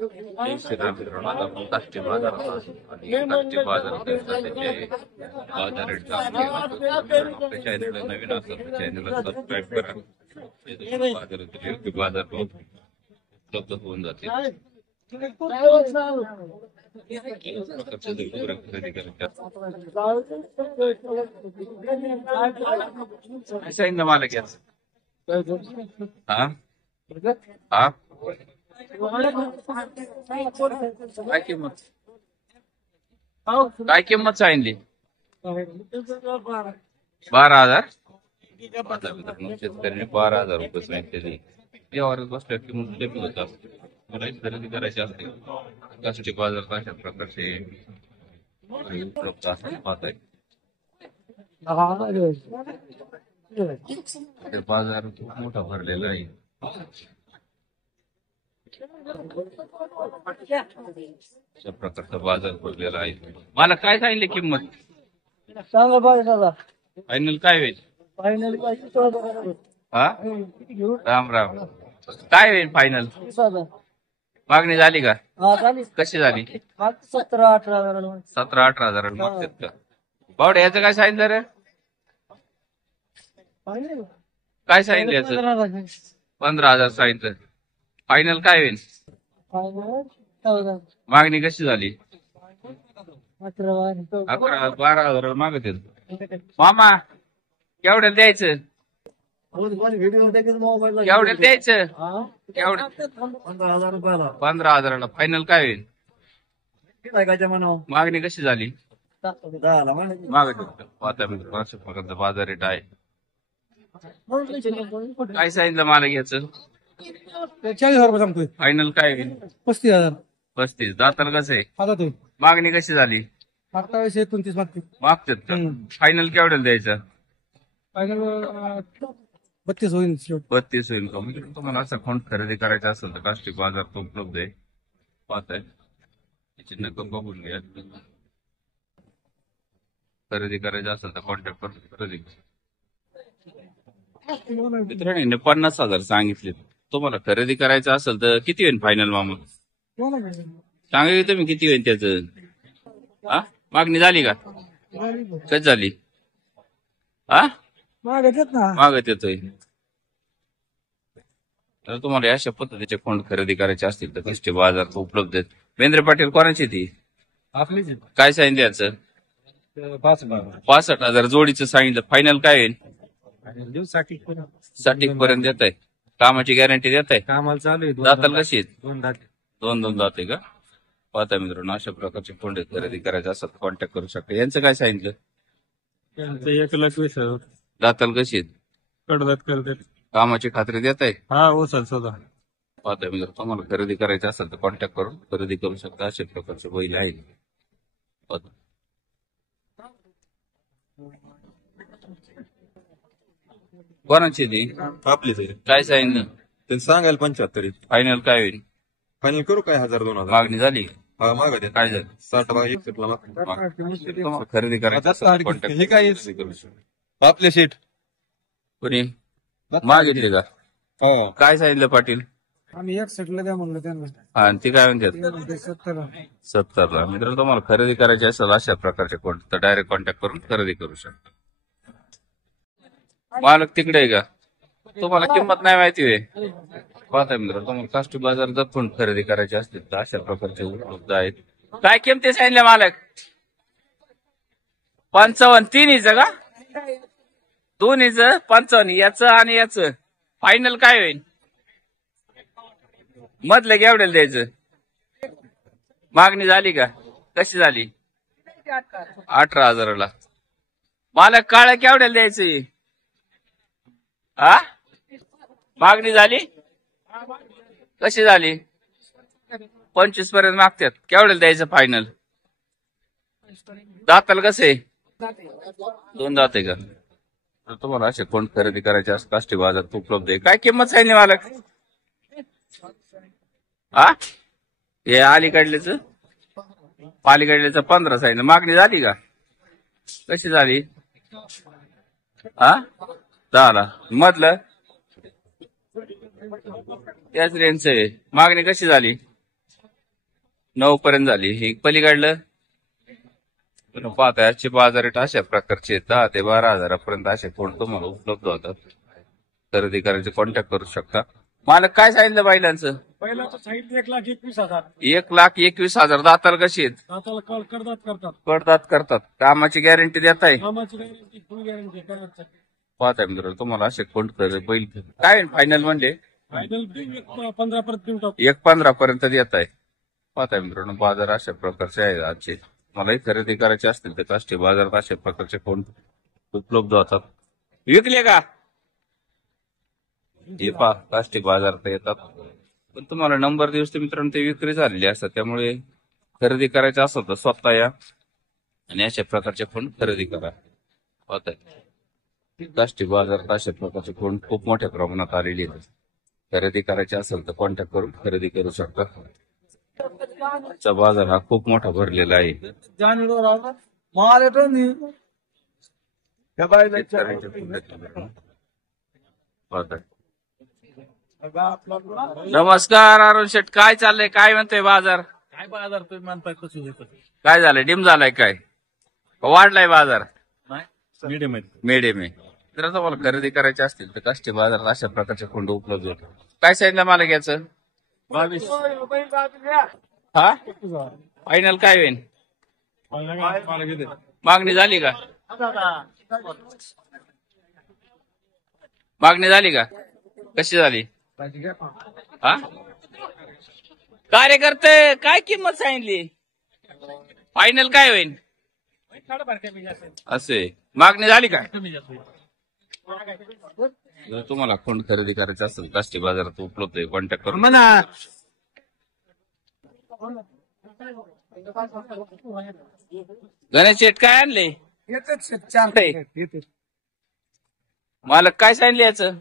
मित्रांनो आता आपण काष्टी बाजारात आहोत आणि काष्टी बाजारात सध्याचे बाजार रेट आपल्या चॅनलला नवीन असेल तर चॅनलला सबस्क्राईब करा. बाजारातील योग्य बाजार भाव उपलब्ध होऊन जातील. खरेदी करायचं मला घ्यायचं. हा हा काय किंमत काय किंमत सांगितली? 12,000. शेतकऱ्याने 12,000 रुपये सांगितलेली. यावर बसल्या किंमत कमी होत असते. मला खरेदी करायची असते. काष्टी बाजार अशा प्रकारचे उपलब्ध असतात. बाजार खूप मोठा भरलेला आहे. अशा प्रकारचा बाजार भरलेला आहे. मला काय सांगितले किंमत? सांगा 22,000. फायनल काय होईल? फायनल हा राम राम. काय होईल फायनल? मागणी झाली का? कशी झाली? 17-18,000. 17-18,000 मागतात का? बावड्या याचं काय सांगितलं रे? काय सांगितलं याचं? 15,000 सांगितलं. फायनल काय होईल? मागणी कशी झाली? 11-12,000 मागत येत. मामा केवढ्याला द्यायचं? केवढ्याला द्यायचं? 15,000. फायनल काय होईल? मागणी कशी झाली? मागत येत. बाजार रेट आहे. काय सांगितलं मला घ्यायचं? 40,000 रुपये सांगतोय. फायनल काय होईल? 35,000. 35. दाताला कसं आहे? आता तो मागणी कशी झाली? 28-29 मागते. मागतात का? फायनल केवढ्याला द्यायचं? फायनल 32 होईल. 32 होईल का? म्हणजे तुम्हाला असं फोन खरेदी करायचा असेल तर काष्टी बाजार तो उपलब्ध आहे. पाहताय याची नक्कम बघून घ्या. खरेदी करायचं असेल तर कॉन्टॅक्ट करून खरेदी. मित्रांनो 50,000 सांगितले. तुम्हाला खरेदी करायचं असेल तर किती होईल फायनल मामा? सांगा की तुम्ही किती होईल त्याचं? हा मागणी झाली का? कशी झाली? हा मागत येतोय. तर तुम्हाला अशा पद्धतीचे फोन खरेदी करायचे असतील तर काष्टी बाजार उपलब्ध आहेत. वेंद्रे पाटील कोणाची ती? आपली काय सांगितलं याचं? 65,000 जोडीचं सांगितलं. फायनल काय होईल? 60 पर्यंत देत आहे. कामाची गॅरंटी देत आहे. कामाला चालू आहे. दाताला कशी आहेत? 2 दोन दाते का? पाहता मित्रांनो अशा प्रकारचे फोन खरेदी करायचे असतात कॉन्टॅक्ट करू शकता. यांचं काय सांगितलं? 1,20,000. दाताला कशी आहेत? कडदात करतात. कामाची खात्री देत आहे. हा हो सर स्वतः. पाहता मित्र तुम्हाला खरेदी करायचं असेल तर कॉन्टॅक्ट करून खरेदी करू शकता. अशा प्रकारचे बैल आहे. कोणाची ती? आपलीच आहे. काय सांगितलं? त्यांनी सांगायला 75. फायनल काय होईल? फायनल करू काय 1,000-2,000. मागणी झाली? हा मागत आहे. काय झालं? 60-61 ला तुम्हाला खरेदी करायचं असेल तर contact हे काय करू शकता. आपले शेट कोणी मागितले का? हो. काय सांगितलं पाटील? आम्ही 61 द्या म्हणलं त्यांना. हा आणि ती काय म्हणतात? 70. मित्रांनो तुम्हाला खरेदी करायची असेल अशा प्रकारचे कोण तर डायरेक्ट कॉन्टॅक्ट करून खरेदी करू शकता. मालक तिकडे आहे का? तुम्हाला किंमत नाही माहिती आहे? पाहता मित्र तुम्हाला काष्टी बाजार जपून खरेदी करायची असतील तर अशा प्रकारचे उपलब्ध आहेत. काय किमती सांगितल्या मालक? 55. तिन्हीचं का? दोन्हीचं 55. याचं आणि याचं फायनल काय होईल? मधलं केवढ्याला द्यायचं? मागणी झाली का? कशी झाली? 18,000ला. मालक काळं केवढ्याला द्यायचं? हा मागणी झाली? कशी झाली? 25 पर्यंत मागतात. केवढ्याला द्यायचं फायनल? दाताला कसे? 2 दात आहे का? तुम्हाला असे कोण खरेदी करायचे असं काष्टी बाजार उपलब्ध आहे. काय किंमत सांगितली मालक? हा हे अलीकडल्याच पालीकडल्याचं 15 सांगितलं. मागणी झाली का? कशी झाली? हा 10ला. मधलं त्याच रेंजच आहे. मागणी कशी झाली? 9 पर्यंत झाली. ही पलीकडलं पाहता आजचे बाजार रेट अशा प्रकारचे 10 ते 12 हजारापर्यंत असे फोन तुम्हाला उपलब्ध होतात. खरेदी करायचे कॉन्टॅक्ट करू शकता. मालक काय सांगितलं बैलांचं? पहिल्याचं साहित्य 1,21,000. 1,21,000. दाताला कशी आहेत? दाताला कॉल करतात कडदात करतात. कामाची गॅरंटी देत आहे. कामाची गॅरंटी फुल गॅरंटी करायचं. पाहताय मित्र तुम्हाला असे कोण बैल काय फायनल म्हणजे फायनल 15 पर्यंत देऊन टाकू. 1,15 पर्यंत येत आहे. पाहताय मित्रांनो बाजार अशा प्रकारचे आहेत आजचे. मलाही खरेदी करायचे असतील तर काष्टी बाजारात अशा प्रकारचे फोन उपलब्ध होतात. विकले का? हे पहा काष्टी बाजारात येतात. पण तुम्हाला नंबर दिवस तर मित्रांनो ते विक्री झालेली असतात. त्यामुळे खरेदी करायचं असेल तर स्वतः या आणि अशा प्रकारचे फोन खरेदी करा. पाहताय काष्टी बाजारात अशा प्रकारचे फोन खूप मोठ्या प्रमाणात आलेली आहेत. खरेदी करायचे असेल तर कॉन्टॅक्ट करून खरेदी करू शकता. आजचा बाजार हा खूप मोठा भरलेला आहे. नमस्कार अरुण शेठ. काय चाललंय? काय म्हणतोय बाजार? काय बाजार तुम्ही म्हणताय कसं घेतो? काय झालंय? डिम झालाय काय? वाढलाय बाजार? मीडियम आहे. मिडियम आहे. जर तुम्हाला खरेदी करायची असतील तर काष्टी बाजारात अशा प्रकारचे खोंड उपलब्ध होतात. काय सांगितलं मला घ्यायचं? 22. हा फायनल काय होईल? मागणी झाली का? मागणी झाली का? कशी झाली? हा कार्यकर्ते काय किंमत सांगितली? फायनल काय होईल? असे मागणी झाली का? जर तुम्हाला खोंड खरेदी करायचं असेल काष्टी बाजारात उपलब्ध आहे. कॉन्टॅक्ट करून गणेश शेठ काय आणले? मालक काय सांगितले याचं?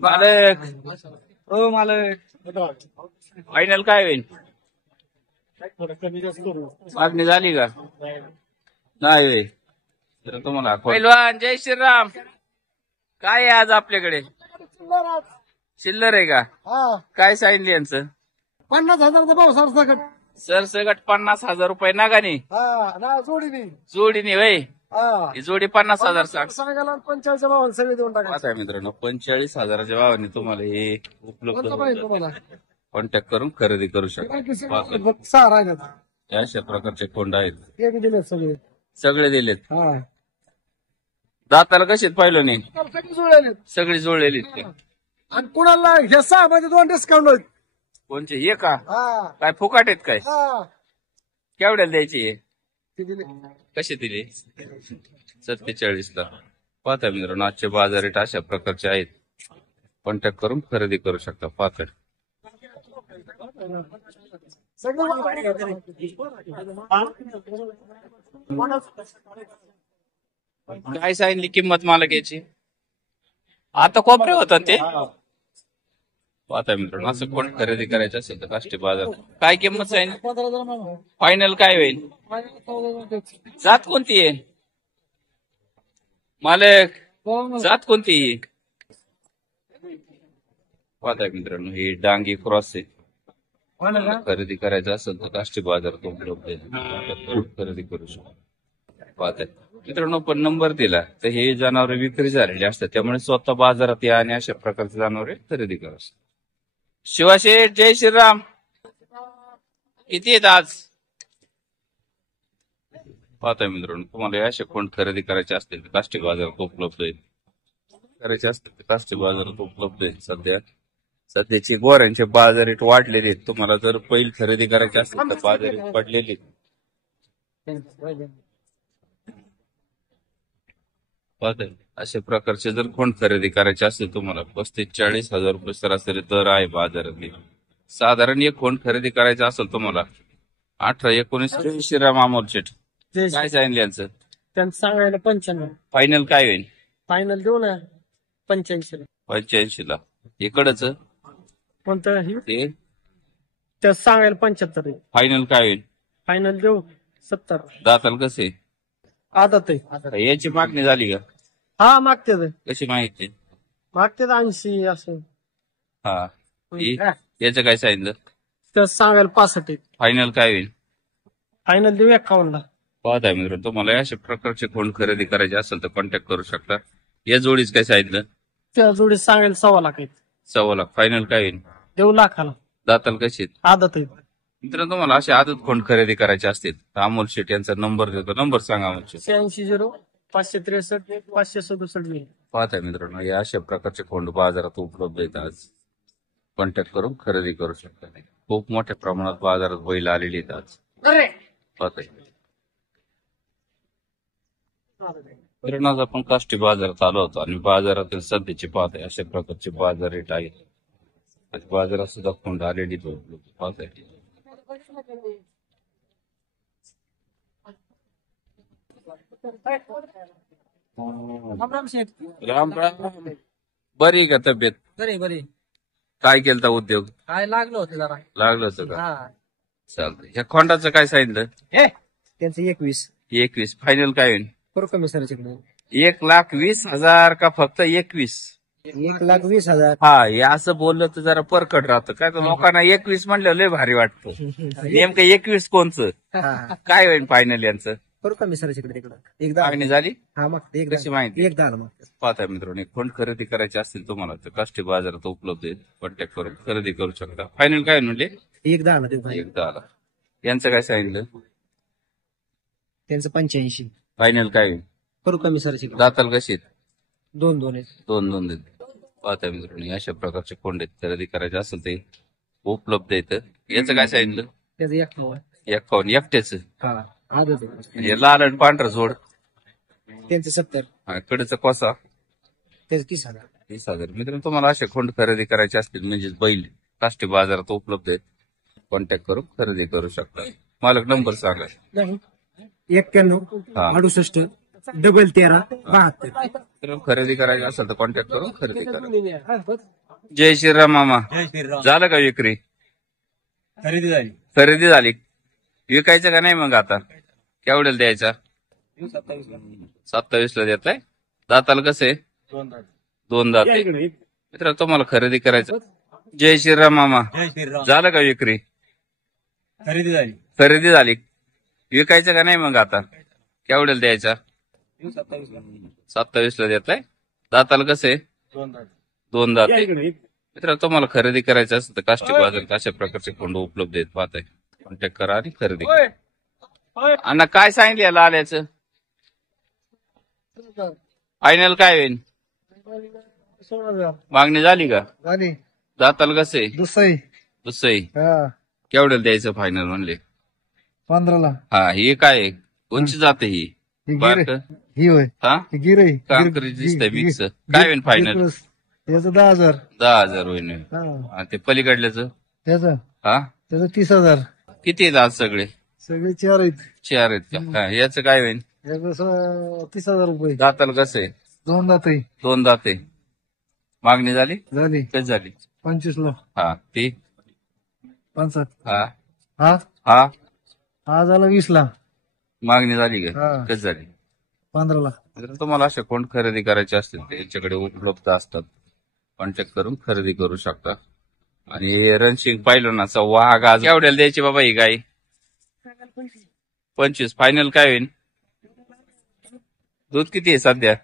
मालक हो मालक फायनल काय होईल? कमी जास्त करू. मागणी झाली का? नाही. तर तुम्हाला पहिलवान जय श्रीराम. काय आहे आज आपल्याकडे? चिल्लर आहे का? काय सांगितले यांचं? 50,000 भाव सरसकट. सरसकट 50,000 रुपये नागाने जोडीने जोडीने वय ही जोडी 50,000 सांगायला 45 भावाला सगळे देऊन टाका. आहे मित्रांनो. 45,000च्या भावाने तुम्हाला हे उपलब्ध तुम्हाला कॉन्टॅक्ट करून खरेदी करू शकता. 6 राहिल्यात. अशा प्रकारचे कोंड आहेत. एक दिले सगळे. सगळे दिलेत. हा दाताला कशीत पाहिलं नाही? सगळे जुळलेले. सगळी जोडलेली ते. आणि कुणाला हे 6 मध्ये 2 डिस्काउंट होईल. कोणचे हे का? हा काय फुकाट आहेत काय? हा केवढ्याला द्यायची हे? ते दिले. कशी दिली? 47 ला. पाहता मित्रांनो आजचे बाजार रेट अशा प्रकारचे आहेत. कॉन्टॅक्ट करून खरेदी करू शकता. पाहता काय सांगितली किंमत मालक याची? आता कोपरे होतात ते. पाहता मित्रांनो असं कोण खरेदी करायचं असेल तर काष्टी बाजार काय किंमत सांगितली? 15,000 फायनल काय होईल? जात कोणती आहे मालक? जात कोणती? पाहताय मित्रांनो ही डांगी क्रॉस आहे. खरेदी करायचं असेल तर काष्टी बाजारात उपलब्ध आहे. खरेदी करू शकतो. पाहताय मित्रांनो पण नंबर दिला तर हे जनावरे विक्री झालेली असतात. त्यामुळे स्वतः बाजारात या आणि अशा प्रकारचे जनावरे खरेदी करा. शिवाशेठ जय श्रीराम. किती आहेत आज? पाहताय मित्रांनो तुम्हाला असे कोण खरेदी करायचे असतील तर काष्टी बाजारात उपलब्ध आहेत. करायचे असतील तर काष्टी बाजारात उपलब्ध आहेत. सध्याचे गोऱ्यांचे बाजार रेट वाढलेले आहेत. तुम्हाला जर पहिली खरेदी करायची असेल तर बाजार रेट पडलेले पाहताय अशा प्रकारचे जर कोण खरेदी करायचे असेल तुम्हाला 35-40 हजार रुपये सरासरी दर आहे बाजारात. साधारण एक कोण खरेदी करायचं असेल तुम्हाला 18-19 श्रीराम अमोल शेठ काय सांगितलं यांचं? त्यांचं सांगायला 95. फायनल काय होईल? फायनल देऊ ना 85. 85 ला. इकडच कोणतं हे? ते त्या सांगायला 75. फायनल काय होईल? फायनल देऊ 70. दाताल कसे? आदत आहे. याची मागणी झाली का? हा मागते कशी माहिती? मागते 80 असं. हा याचं काय सांगितलं? तर सांगायला 65 आहेत. फायनल काय होईल? फायनल देऊ 51ला. पाहताय मित्रांनो, तुम्हाला अशा प्रकारचे फोन खरेदी करायचे असेल तर कॉन्टॅक्ट करू शकता. या जोडीच काय सांगितलं? त्या जोडी सांगायला 1.25 लाख आहेत. 1.25 लाख. फायनल काय होईल? देऊ लाखाला. दाताल कशी आहेत? आदत आहेत. मित्रांनो, तुम्हाला असे आदत फोन खरेदी करायचे असतील तर अमोल शेट यांचा नंबर देतो. नंबर सांगा अमोल शेट. 86 563 567. पाहताय मित्रांनो, या अशा प्रकारचे फोन बाजारात उपलब्ध आहेत. आज कॉन्टॅक्ट करून खरेदी करू शकता. खूप मोठ्या प्रमाणात बाजारात बैल आलेली आहेत आज. पाहताय मित्रांनो, आज आपण काष्टी बाजारात आलो होतो आणि बाजारातील सध्याची पाहताय अशा प्रकारचे बाजार रेट आहेत. बाजारात सुद्धा खोंड आलेली पाहताय. राम राम. बरी का तब्येत? बरे काय केलता उद्योग? काय लागलं होतं जरा. लागलं होतं का? चालतंय. ह्या खोंडाचं काय सांगितलं? त्यांचं 21 21. फायनल काय होईल? करू कमी सर 1,20,000 का फक्त 21? 1,20,000. हा, हे असं बोललं तर जरा परकट राहतं. काय तर लोकांना 21 म्हणलं लय भारी वाटतं. नेमकं 21 कोणचं? काय होईल फायनल यांचं? करू कमी सर तिकडे एकदा मागणी झाली? हा मग कशी माहिती? एकदा मग पाहताय मित्रांनो, फोन खरेदी करायची असतील तुम्हाला तर काष्टी बाजारात उपलब्ध आहेत. कॉन्टॅक्ट करून खरेदी करू शकता. फायनल काय म्हणले? एकदा आला एकदा आला. यांचं काय सांगितलं? त्यांचं 85. फायनल काय होईल? करू कमी सर दाताल कशी आहेत? 2 आहेत. दोन देत. पाहताय मित्रांनो, अशा प्रकारचे कोंड आहेत. खरेदी करायचे असेल ते उपलब्ध आहेत. याचं काय सांगितलं? त्याचं 51. 51. एकट्याच हा आदत आहे. म्हणजे लाल आणि पांढरा जोड. त्यांचं 70. कडचा कोसा त्याचं 30,000. 30,000. मित्रांनो, तुम्हाला असे खोंड खरेदी करायचे असतील म्हणजे बैल काष्टी बाजारात उपलब्ध आहेत. कॉन्टॅक्ट करून खरेदी करू शकता. मालक नंबर सांगा. 91 हा. 68 13 72. मित्रांनो, खरेदी करायची असेल तर कॉन्टॅक्ट करून खरेदी करा. जय श्रीराम मामा. झालं का विक्री? खरेदी झाली. विकायचं का नाही मग आता? केवढ्याला द्यायचा? 27ला देताय. दाताला कसे? 2 दात. मित्र, तुम्हाला खरेदी करायचं. जय श्रीराम मामा. झालं का विक्री? खरेदी झाली. विकायचं का नाही मग आता? केवढ्याला द्यायचा? 27ला देताय. दाताला कसे? 2 दात. मित्र, तुम्हाला खरेदी करायचं असेल तर काष्टी बाजारात अशा प्रकारचे खोंड उपलब्ध आहेत. पाहताय. कॉन्टॅक्ट करा आणि खरेदी करा. अण्णा, काय सांगितलं याला आल्याचं? फायनल काय होईल? 16,000. मागणी झाली का? झाली. दाताला कसे? दुसरी. केवढ्याला द्यायचं फायनल म्हणले? 15ला. हा, हे काय आहे? कोणची जाते ही? बारक? ही होय. हा, गिर आहे. कांकरी दिसतंय मिक्स. काय होईल फायनल? त्याचं 10,000. 10,000 होईल. आणि ते पलीकडल्याचं? त्याचं हा, 30,000. किती आहेत आज सगळे? सगळे 4 आहेत. 4 आहेत का? हा, याचं काय होईल? याचं 30,000 रुपये. दाताला कसं आहे? 2 दात आहे. 2 दाते. मागणी झाली? झाली. कशी झाली? 25ला. हा, ती? 65. हा हा हा हा झाला 20ला. मागणी झाली का? हा. कशी झाली? 15ला. जर तुम्हाला अशा कोण खरेदी करायचे असतील तर यांच्याकडे उपलब्ध असतात. कॉन्टॅक्ट करून खरेदी करू शकता. आणि रणसिंग पाहिलं ना, वाघ आज केवढ्याला द्यायची बाबा ही गाय? 25. फायनल काय होईल? दूध किती आहे सध्या?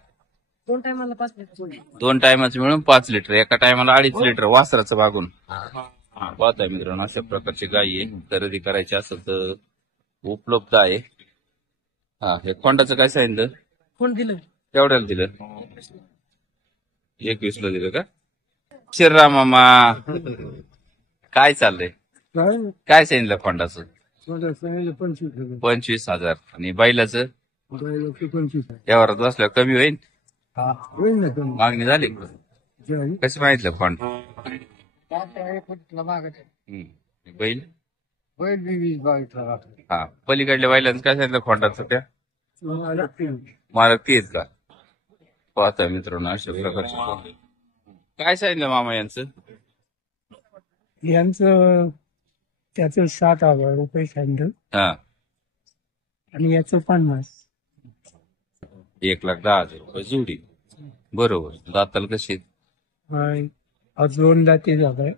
2 टायमाला 5 लिटर. 2 टायमाचं मिळून 5 लिटर. एका टायमाला 2.5 लिटर वासराचं बागून. पाहताय मित्रांनो, अशा प्रकारची गाय आहे. खरेदी करायची असेल तर उपलब्ध आहे. हा, हे कोंडाचं काय सांगितलं? कोण दिलं? केवढ्याला दिलं? 21ला दिलं का? श्रीराम मामा, काय चाललंय? काय सांगितलं कोंडाचं? 25,000. आणि बैलाचं? यावर बसल्यावर कमी होईल. मागणी झाली? कसं माहितलं फंड? बैल? हा, पलीकडल्या बैलांचं काय सांगितलं फंडाचं? त्या मालक तीच का? पाहता मित्रांनो, अशा प्रकारचे फोन. काय सांगितलं मामा यांचं? त्याचं 7,000 रुपये सांगितलं. हा, आणि याचं 50. 1,10,000 रुपये जोडी. बरोबर. दाताल कशी? आज 2 दाते झालाय.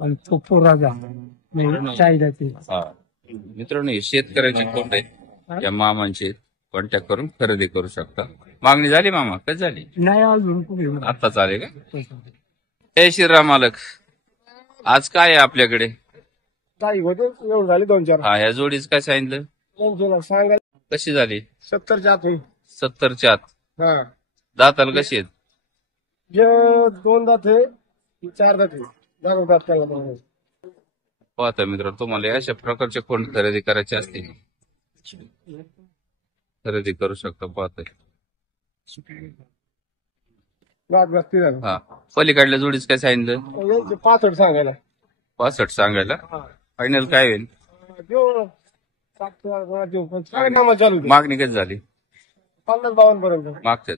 आणि तो पोराचा म्हणजे चायदाची हा मित्रांनो हे शेतकऱ्याचे कोंड आहेत या मामांचे कॉन्टॅक्ट करून खरेदी करू शकता. मागणी झाली मामा कधी झाली? नाही अजून कुठे आता चालेल का? जय श्रीराम मालक. आज काय आहे आपल्याकडे? काही होते एवढं झाले 2-4 हा ह्या जोडीच काय सांगितलं? सांगा कशी झाली? 70च्या आतून 70च्या आत. हा दाताला कशी आहेत? जे 2 दात आहे 4 दात आहे दात त्याला पाहता मित्र तुम्हाला अशा प्रकारचे कोंड खरेदी करायचे असतील खरेदी करू शकता. पाहता दात बसती झालं हा पलीकडल्या जोडीच काय सांगितलं? 65 सांगायला 65 सांगायला. फायनल काय होईल? चालू मागणी कधी झाली? 50-52 पर्यंत मागच्यात